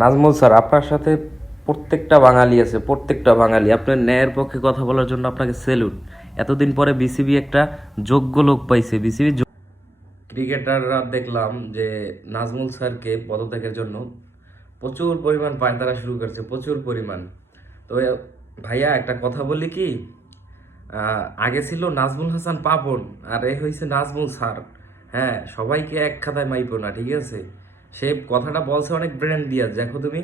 Nazmul sir, আপনার সাথে প্রত্যেকটা বাঙালি আছে, প্রত্যেকটা বাঙালি আপনার ন্যায়ের পক্ষে কথা বলার জন্য আপনাকে সেলুট। এতদিন পরে বিসিবি একটা যোগ্য লোক পাইছে। বিসিবি ক্রিকেটাররা দেখলাম যে নাজমুল স্যারকে পদত্যাগের জন্য প্রচুর পরিমাণ পায়তারা শুরু করছে, প্রচুর পরিমাণ। তো ভাইয়া একটা কথা বলি কি, আগে ছিল নাজমুল হাসান পাপন, আর এ হয়েছে নাজমুল স্যার। হ্যাঁ, সবাইকে এক খাতায় মাইপো না, ঠিক আছে? সে কথাটা বলছে অনেক ব্র্যান্ড দিয়া, দেখো তুমি।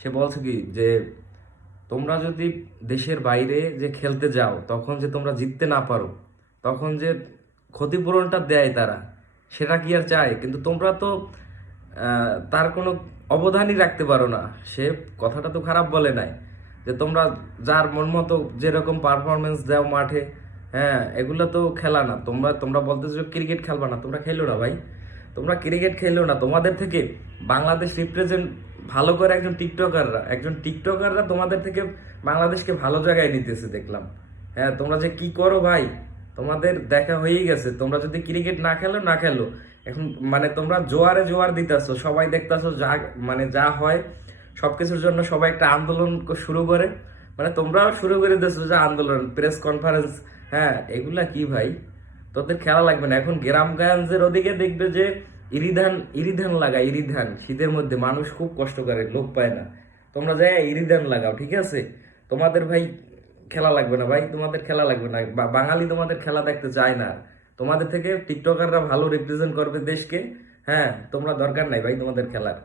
সে বলছে কি যে তোমরা যদি দেশের বাইরে যে খেলতে যাও, তখন যে তোমরা জিততে না পারো, তখন যে ক্ষতিপূরণটা দেয় তারা, সেটা কি আর চায়? কিন্তু তোমরা তো তার কোনো অবদানই রাখতে পারো না। সে কথাটা তো খারাপ বলে নাই, যে তোমরা যার মন মতো যেরকম পারফরমেন্স দাও মাঠে, হ্যাঁ, এগুলো তো খেলা না। তোমরা তোমরা বলতেছো ক্রিকেট খেলবা না, তোমরা খেলো না ভাই। তোমরা ক্রিকেট খেললো না, তোমাদের থেকে বাংলাদেশ রিপ্রেজেন্ট ভালো করে একজন টিকটকাররা তোমাদের থেকে বাংলাদেশকে ভালো জায়গায় নিতেছে দেখলাম। হ্যাঁ, তোমরা যে কি করো ভাই, তোমাদের দেখা হয়েই গেছে। তোমরা যদি ক্রিকেট না খেলো না খেলো, এখন মানে তোমরা জোয়ারে জোয়ার দিতেছো, সবাই দেখতেছো যা মানে যা হয় সবকিছুর জন্য সবাই একটা আন্দোলন শুরু করে। মানে তোমরাও শুরু করে দিয়েছো যে আন্দোলন, প্রেস কনফারেন্স। হ্যাঁ, এগুলা কি ভাই? তোদের খেলা লাগবে না। এখন গ্রামগঞ্জের ওদিকে দেখবে যে ইরিধান ইরিধান লাগায়, ইরিধান শীতের মধ্যে মানুষ খুব কষ্ট করে, লোক পায় না। তোমরা যাই ইরিধান লাগাও, ঠিক আছে? তোমাদের ভাই খেলা লাগবে না ভাই, তোমাদের খেলা লাগবে না। বাঙালি তোমাদের খেলা দেখতে চায় না। তোমাদের থেকে টিকটকাররা ভালো রিপ্রেজেন্ট করবে দেশকে। হ্যাঁ, তোমরা দরকার নাই ভাই তোমাদের খেলার।